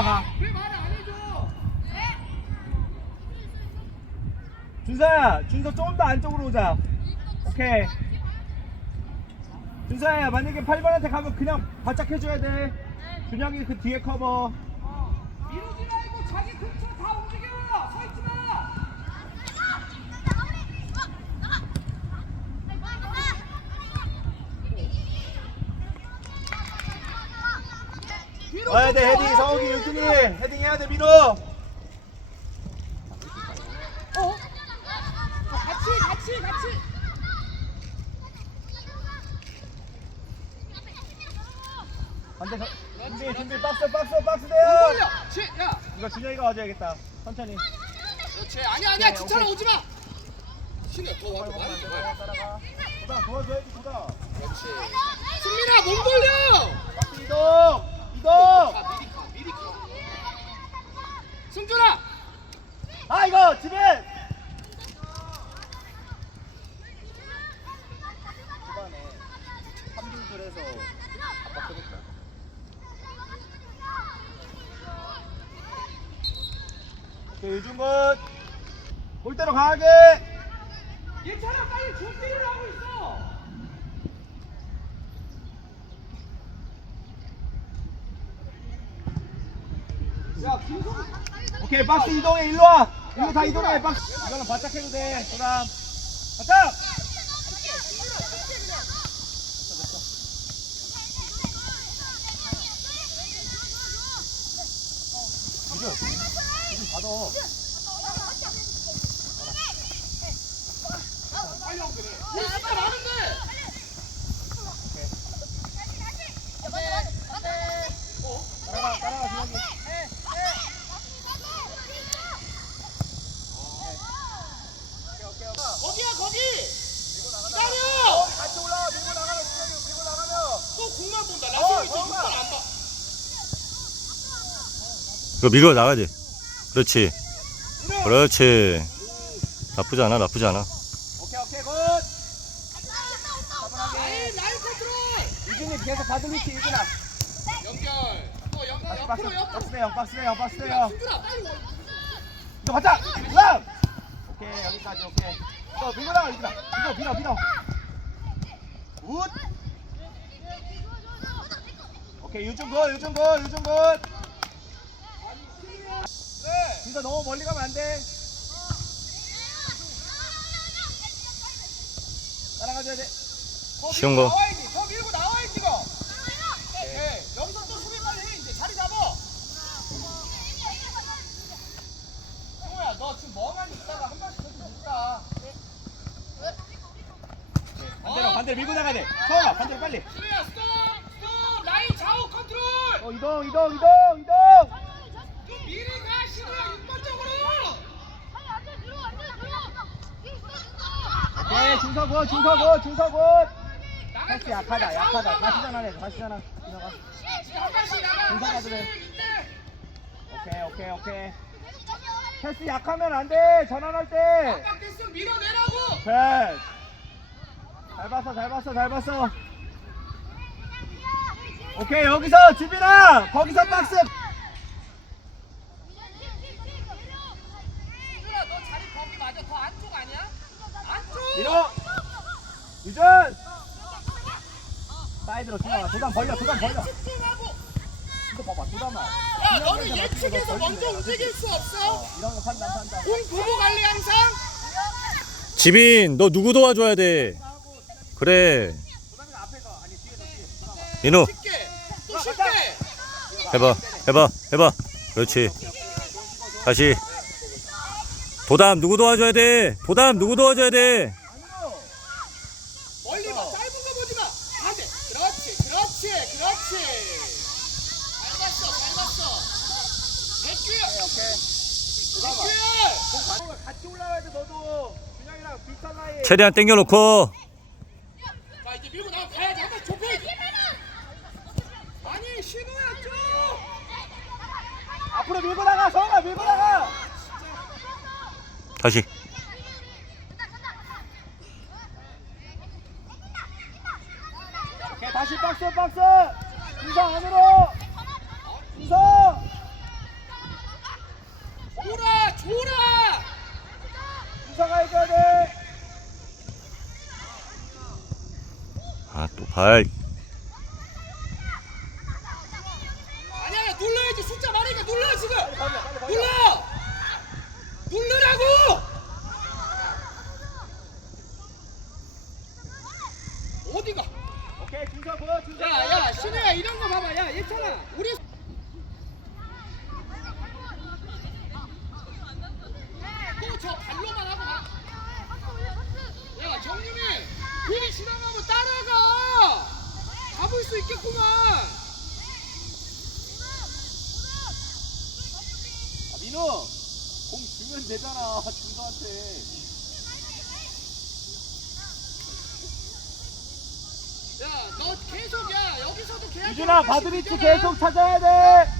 가. 준서야, 준서 조금 더 안쪽으로 오자. 오케이. 준서야, 만약에 8번한테 가면 그냥 바짝 해줘야 돼. 준영이 그 뒤에 커버. 미루지 말고 자기 근처 다 움직여. 서 있지 마. 뒤로 와야 돼, 좀 헤딩. 와. 성욱이 윤준이. 헤딩 해야 돼, 민호. 어? 어, 같이 같이 같이. 서, 준비, 준비, 박스, 박스, 박스 못 돼요. 야. 이거 준영이가 와줘야겠다. 천천히. 그렇지. 아니야 아니야. 오케이, 진짜로 오케이. 오지 마. 신혜 더 와줘. 많이. 따라가. 도다 도와줘야지, 도다. 그렇지. 승민아 몸 돌려. 박스 이동! 가. 승준아. 아, 이거! 초반에 3분줄에서 압박해볼까? 오케이, 유준군. 골대로 강하게. 얘차랑 빨리 준비를 하고 있어. 야 김성. 오케이, 박스 이동해, 일로 와. 일로 다 이동해, 박스. 이거는 바짝 해도 돼. 그 다음. 바짝! 이거, 이거 받아. 야 진짜 많은데. 따라가, 따라가, 준혁이. 오케이, 오케이, 오케이. 어디야 거기? 어, 기다려. 같이 올라와, 밀고 나가면, 준혁이 밀고 나가면. 또 공만 본다. 어, 라스트 또 정말. 6번 안 봐. 이거 밀고 나가야 돼. 그렇지. 그렇지. 나쁘지 않아, 나쁘지 않아. 오케이, 오케이, 굿. 계속 받을 위치, 유준아. 연결. 또 연결 박스, 옆으로 박스, 옆으로. 박스 대요, 박스 대요, 박스 야, 대요. 승준아 빨리 와. 이거 가자! 람! 오케이, 여기까지, 오케이. 이거 밀고 나가, 유준아. 밀어, 밀어, 밀어. 굿! 오케이, 유준 굿, 유준 굿, 유준 굿. 멀리 가면 안 돼. 따라가줘야 돼. 더 쉬운 거. 나와야지. 더 밀고 나와야지 이거. 네. 여기서 또 수비 빨리 해 이제 자리 잡아. 승호야 너 지금 멍하니 있다가 한 번씩 계속 못 가. 반대로, 반대로 밀고 나가야 돼. 서아, 반대로 빨리. 승호야 스톱 스톱 라인 좌우 컨트롤. 어, 이동, 이동, 이동, 이동. 좀 미리 가 신호야 6번 쪽으로. 오케이, 준서군, 준서군, 준서군. 나갈 패스 거 좌우 다시. 전환해, 다시 전환. 지나가. 인사가 번씩 그래. 이때. 오케이, 오케이, 오케이. 패스 약하면 안 돼, 전환할 때. 아까 됐으면 밀어내라고. 패스. 잘 봤어, 잘 봤어, 잘 봤어. 오케이, 여기서 지빈아, 거기서 박스. 밀어. 유준. 사이드로 지나가. 도단 벌려, 도단 벌려. 집중하고. 이거 봐봐, 도단아. 야 너는 예측해서 먼저 움직일 수 없어. 어, 이런 거 판단, 판단. 공 보고 갈래 항상. 지빈, 너 누구 도와줘야 돼? 그래. 도단이가 앞에 가. 아니, 뒤에서 뒤에. 도단아. 민호, 쉽게 또 쉽게. 해봐, 해봐, 해봐. 그렇지. 다시. 도담, 누구 도와줘야 돼? 도담, 누구 도와줘야 돼? 멀리 봐 짧은 거 보지 마. 반대. 그렇지 그렇지 그렇지. 잘 봤어 잘 봤어. 백규 오케이. 백규. 같이 올라와야 돼, 너도. 준영이랑 비슷한 나이. 최대한 땡겨놓고. 자 이제 밀고 나가 가야지 한번 좁혀야지. 아니 신호야 좀. 앞으로 밀고 나가, 성아 밀고 나가. 다시. 오케이, 다시 박스, 박스. 준서 안으로. 준서. 해줘야 돼. 아, 또 발. 아니야 눌러야지 숫자 많으니까 눌러 지금 빨리 벌려, 빨리 벌려. 눌러 누르라고 어디가 오케이, 준서 보여, 준서. 야야 신우야 이런 거 봐봐 야 얘잖아 우리 또 저 발로만 하고 가. 야 정유미 괜히 지나가면 따라가 잡을 수 있겠구만 아, 민우, 공 주면 되잖아, 준서한테. 야 너 계속 야 여기서도 유준아, 바드리치 계속 찾아야 돼.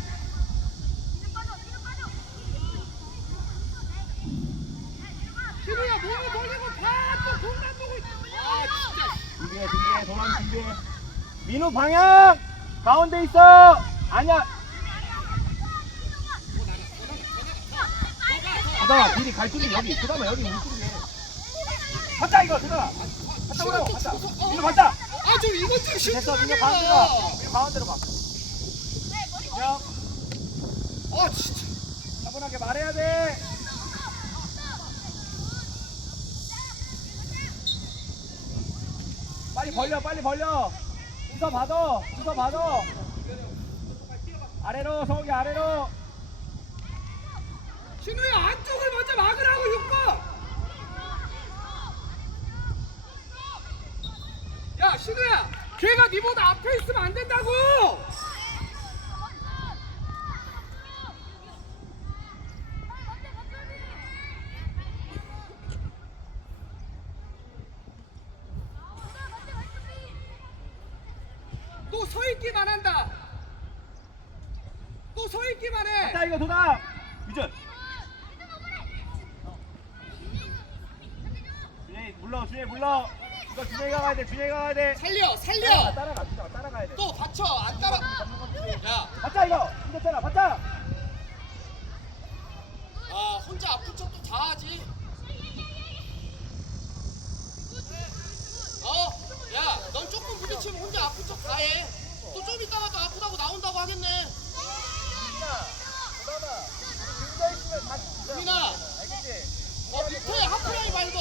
신우야 몸을 벌리고 봐또 공만 보고 있- 아 진짜 준비해, 준비해, 도란 준비해. 민우 방향 가운데 있어. 아니야. 가다가 길이 갈 쪽이 여기. 그다음에 여기 우측이네. 갔다 이거, 그다가. 갔다 오라고, 갔다. 민우 갔다. 아좀 이것 좀 됐어, 민우 심각해 가운데로 가. 가운데로 가. 야, 아 진짜 차분하게 말해야 돼. 빨리 벌려, 빨리 벌려. 주서 받아, 주서 받아. 아래로, 성욱이 아래로. 신우야 안쪽을 먼저 막으라고 6번 야 신우야 걔가 니보다 앞에 있으면 안 된다고 또 서 있기만 한다 또 서 있기만 해 자, 이거 도다. 유준. 준영이 물러, 준영이 물러. 이거 준영이가 가야 돼, 준영이가 가야 돼. 살려 따라가, 살려 따라가, 진짜 따라가야 돼. 또 받쳐 안 따라 야 받자 이거. 힘들잖아, 받자. 아 혼자 아픈 척도 다 하지. 어? 야, 넌 조금 부딪히면 혼자 아픈 척 다 해. 또 좀 있다가 또 아프다고 나온다고 하겠네. 유민아, 알겠지? 어 밑에 하프라인 말고.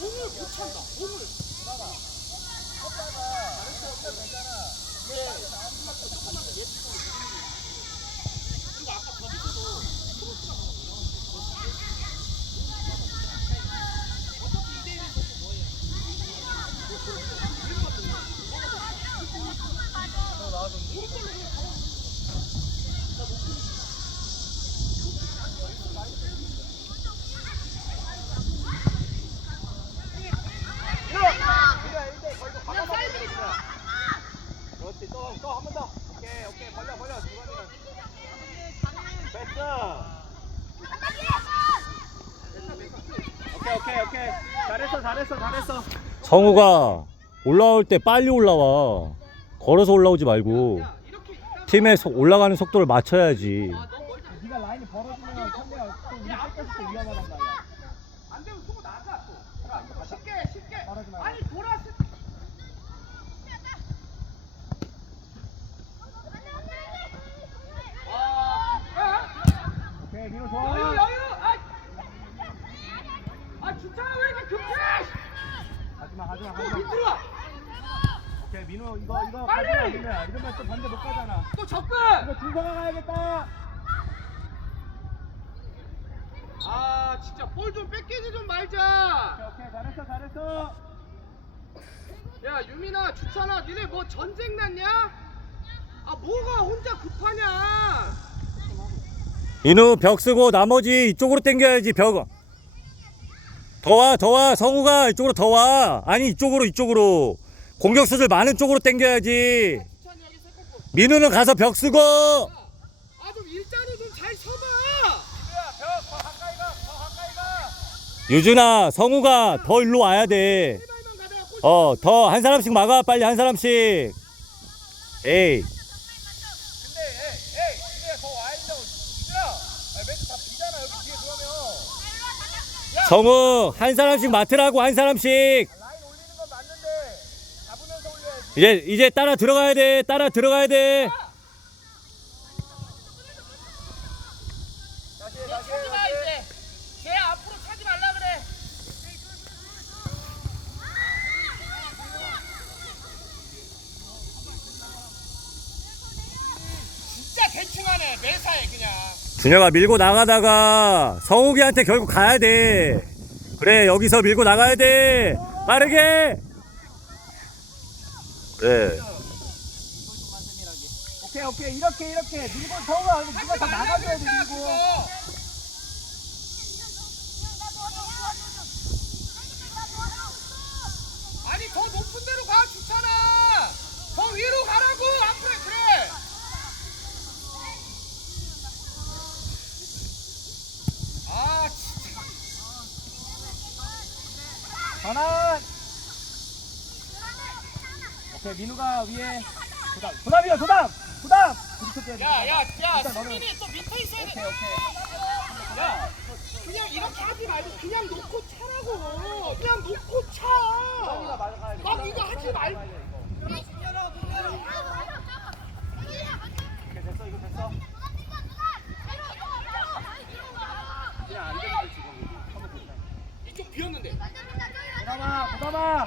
몸을 못 찬다. 몸을. 그리고 아까 거기서도 어차피 2대 1에서 뭐해? 그냥 사이드로 그렇지 또 또 한 번 더 오케이 오케이 벌려 벌려 중간이는 됐어 오케이 오케이 오케이 잘했어 잘 했어 성우가 올라올 때 빨리 올라와. 걸어서 올라오지 말고 속- 올라가는 속도를 맞춰야지. 아. 네가 라인이 벌어지면 선배가 또 우리 끝까지 또 위험하단 말이야 안 되면 속고 나가 또. 야, 쉽게 쉽게. 떨어지 말고. 아니 돌았을 아, 오케이 민호 여유 좋아 여유. 아, 아 주차가 왜 이렇게 급해? 와. 오케이 민호 이거 이거 빨리! 가지마 이러면 이러면 또 반대 못 가잖아 또 접근. 이거 준서가 가야겠다 아 진짜 볼 좀 뺏기지 좀 말자. 오케이 오케이 잘했어 잘했어 야 유민아 주찬아 니네 뭐 전쟁 났냐? 아 뭐가 혼자 급하냐? 인우 벽 쓰고 나머지 이쪽으로 당겨야지 벽. 더 와, 더 와. 성우가 이쪽으로 더 와. 아니 이쪽으로 이쪽으로. 공격수들 많은 쪽으로 당겨야지. 민우는 가서 벽 쓰고. 아 좀 일자리 좀잘 가까이 가더 가까이 가 유준아, 성우가 더 일로 와야 돼. 어, 더 한 사람씩 막아. 빨리 한 사람씩. 에이. 더 와야 된다고. 이들아. 아, 매트 다 비잖아. 여기 뒤에 들어오면. 성우 한 사람씩 맡으라고 한 사람씩 라인 올리는 건 맞는데 잡으면서 올려야지. 이제 이제 따라 들어가야 돼 따라 들어가야 돼 매사에 그냥. 준혁아 밀고 나가다가 성욱이한테 결국 가야 돼. 그래 여기서 밀고 나가야 돼. 빠르게! 그래. 오케이 오케이. 이렇게 이렇게. 서우가 아니고 누가 다 나가줘야 돼. 그거. 아니 더 높은 데로 가 좋잖아. 더 위로 가라고 앞으로 그래. 아 진짜. 전환. 오케이 민우가 위에. 도담 도담이야 도담 도담. 야야야 수민이 또 밑에 있어야 돼. 오케이 오케이. 야 그냥 이렇게 하지 말고 그냥 놓고 차라고. 그냥 놓고 차. 도담이가 말가야 돼. 막 이거 하지 말. 오케이 됐어 이거 됐어. 그냥 안 되는데 지금. 한번 됐다. 이쪽 비었는데. 도담아 도담아.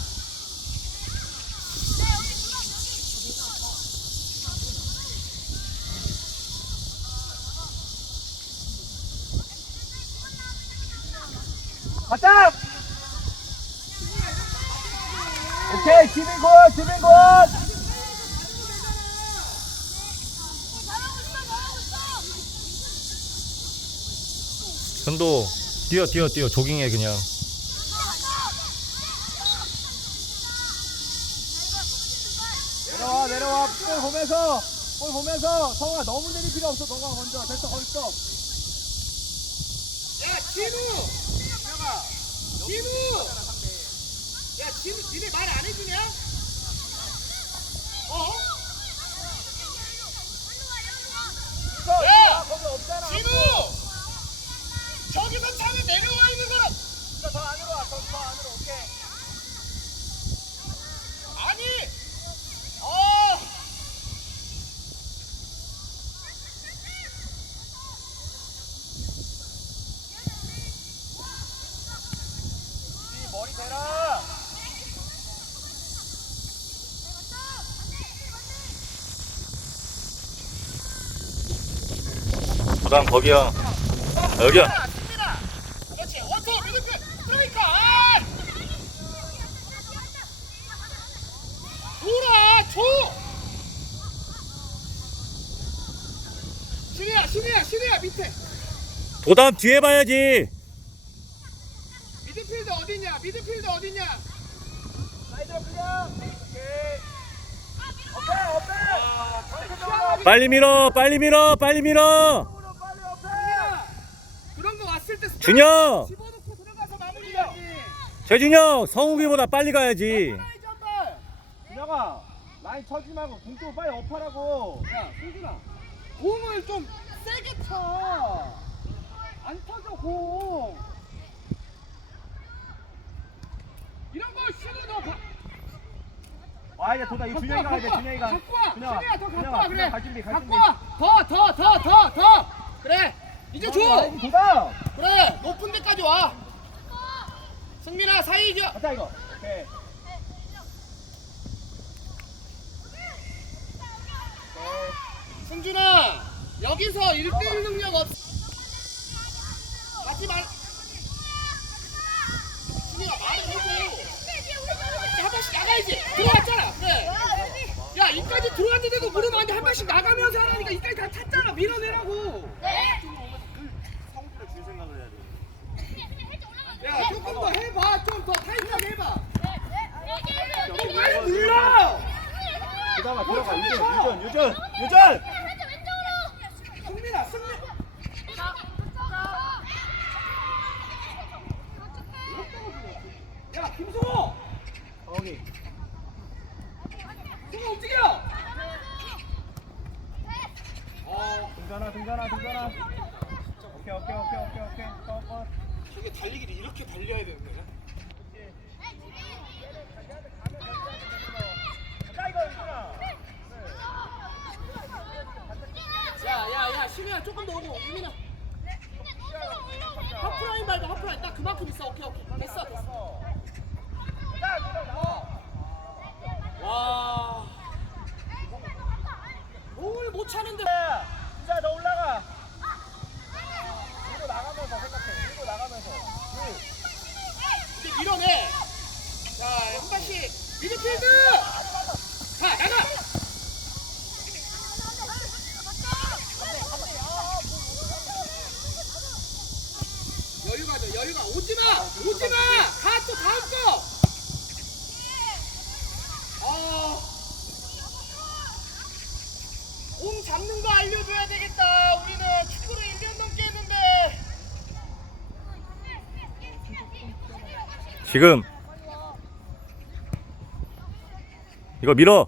가자 오케이 지빈 굿 현도 뛰어 뛰어 뛰어. 조깅해 그냥. 내려와 내려와. 볼 보면서 볼 보면서. 성우야 너무 내릴 필요 없어. 너가 먼저. 됐어 거기 있어 야 진우. 진우. 야 진우 니네 말 안 해주냐? 어? 야! 거기 없잖아 진우. 저기서 차에 내려와 있는 거라. 더, 더 안으로 와, 더, 더 안으로, 오케이. 아니. 어. 이 머리 대라. 부담 거기야 여기야 승민아. 그렇지. 원투 미드필 스트라이커. 아! 돌아 줘. 신우야 신우야 신우야 밑에. 도담 뒤에 봐야지 미드필드 어디냐? 미드필드 어디냐? 사이드로 그냥. 오케이. 오케이, 오케이. 빨리 밀어 빨리 밀어 빨리 밀어 쪽으로 빨리 오케이. 그런 거 왔을 때 준혁 집어넣고 들어가서 마무리해야지. 최준혁 성욱이보다 빨리 가야지 점발. 준혁아, 라인 쳐지 말고 공 쪽으로 빨리 업하라고. 야, 승준아. 공을 좀 세게 쳐. 안 터져 공. 이런 거너 가. 아, 이제 도다. 이거 준혁이가 가야 돼, 준혁이가. 갖고 와. 준혁아, 준혁아 더 갖고 와 그래. 준혁아, 갈 준비, 갈 갖고. 와. 더 더 더 더 더. 그래. 이제 줘. 도다. 그래. 높은 데까지 와. 승민아 사이 줘. 가자, 이거. 오케이. 승준아. 여기서 1대1 능력 없 하지 말 준이가 말을 해도 한 발씩 나가야지 들어왔잖아 그래 야 이까지 들어왔는데도 무릎 안돼 한 발씩 나가면서 하라니까 이까지 다 찼잖아 밀어내라고 성주를 줄 생각을 해야 돼. 야 조금 더 해봐. 좀 더 타이트하게 해봐. 좀 빨리 눌러! 그다음에 들어가 유전 유전 유전 유전. 승민아 승민 야 김승호 거기. 승호 움직여 등산아 등산아 등산아. 오케이 오케이 오케이 오케이 오케이. 꺼 꺼. 이게 달리기를 이렇게 달려야 되는 거야 자 이거 유준아. 야야야 신우야 조금 더 오고 유민아 하프라인 밟아 하프라인 딱 그만큼 있어 오케이 오케이 됐어 됐어 와 몸을 못 차는데. 진짜 너 올라가. 밀고 나가면서 생각해. 밀고 나가면서. 이제 밀어내. 자 한 발씩. 미드필드! 가 나가! 여유 가져 여유가. 오지마! 오지마! 가 또 다음 거 아. 공 잡는 거 알려줘야 되겠다 우리는 축구를 1년 넘게 했는데 지금 이거 밀어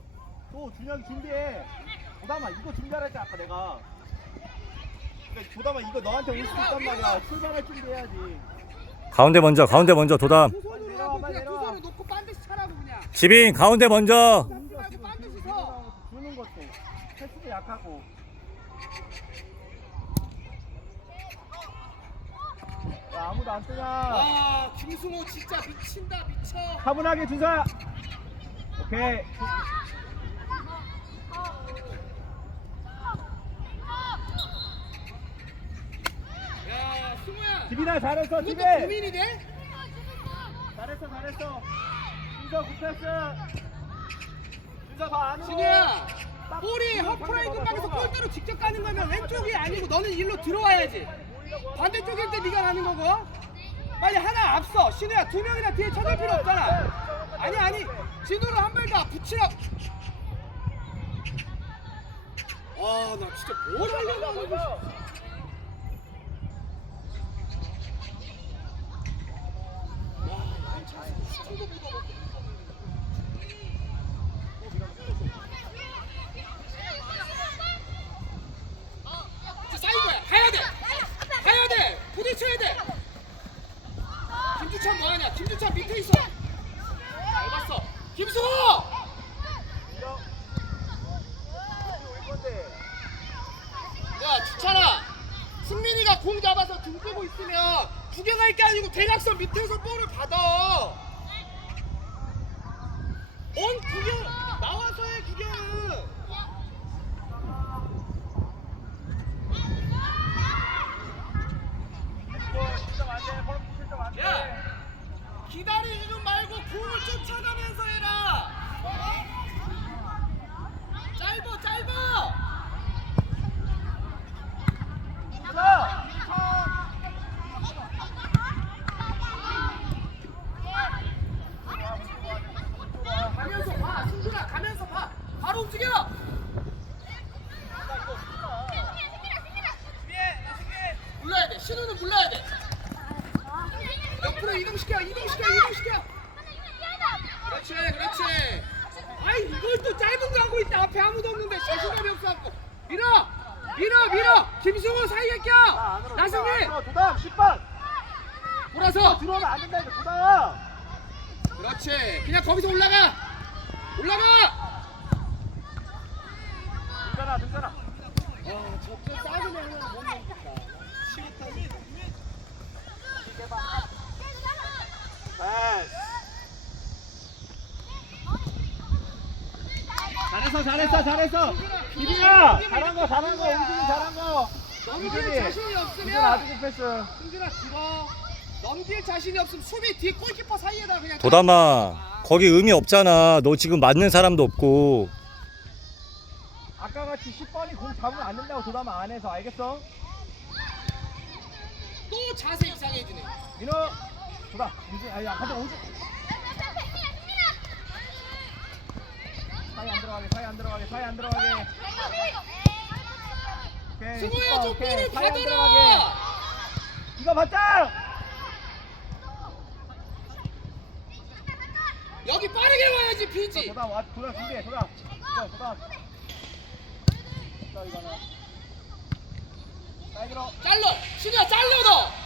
또 준혁이 준비해. 조담아 이거 준비하라 했지 아까 내가. 그러니까 조담아 이거 너한테 올 수도 있단 말이야. 출발할 준비해야지. 가운데 먼저 가운데 먼저 도담 두 손으로 내려와, 하고 빨리 그냥 두 내려와. 손을 놓고 반드시 차라고 그냥 지빈 가운데 먼저 잡지 말고 반드시 서 주는 것도 패스도 약하고. 야 아무도 안 뜨냐. 아 김승호 진짜 미친다 미쳐 차분하게 준서야. 오케이. 야 승호야 지빈아 잘했어 이것도 지빈. 고민이 돼? 잘했어 잘했어. 준서 굿패스. 준서 더 안으로. 진우야 볼이 허프라인 근방에서 골대로 직접 가는 거면 왼쪽이 아니고 너는 일로 들어와야지 반대쪽일 때 네가 가는 거고 빨리 하나 앞서. 신우야 두 명이나 뒤에 쳐줄 필요 없잖아. 아니 아니. 진우를 한 발 더 붙이라 아나 진짜 뭘 하려고 하는 거야 진짜 쌓인 거야 가야 돼 가야 돼 부딪혀야 돼 김주찬 뭐하냐? 김주찬 밑에 있어. 잘 봤어. 건데. 야 주찬아. 승민이가 공 잡아서 등 빼고 있으면 구경할 게 아니고 대각선 밑에서 볼을 받아. 뭔 구경? 나와서 해 구경은 진짜 안 돼. 볼 진짜 안 돼. 야 기다리지 좀 말고 공을 쫓아가면서 해라 짧어 짧어 준서. 가면서 봐 승준아 가면서 봐 바로 움직여 불러야 돼 신우는 불러야 돼 옆으로 이동시켜 이동시켜 이동시켜 그렇지 그렇지 아이 이걸 또 짧은 거 하고 있다 앞에 아무도 없는데 자신감이 없어갖고 밀어 밀어 밀어 김승호 사이에 껴 나승민 도담 10번. 돌아서 들어오면 안 된다 이거 도담. 그렇지 그냥 거기서 올라가 올라가 등산아 등산아. 아 저쪽 싸움이 하면 못 넘겠다 패스. 잘했어 잘했어 잘했어. 이빈아 잘한 거 잘한 거 우진이 잘한 거 우진이. 자신이 우진 없으면 아주 good 패스 승준아 들어 넘길 자신이 없으면 수비 뒤에 골키퍼 사이에다 그냥 도담아 거기 의미 없잖아. 너 지금 맞는 사람도 없고. 아까 같이 10번이 공 잡으면 안 된다고 도담아 안에서. 알겠어? 또 자세 이상해지네. 민호 도담 우진 아니 가자 우진 사이 안 들어가게 사이 안 들어가게 사이 안 들어가게. 오케이, 승호야 10번, 좀 오케이. 삐를 사이 안 받아라. 들어가게. 이거 맞다 여기 와야지. 피지 도담 와 도담 준비해 도담 도담 도담 자 이거는. 사이 들어 잘라. 신우야 잘라 너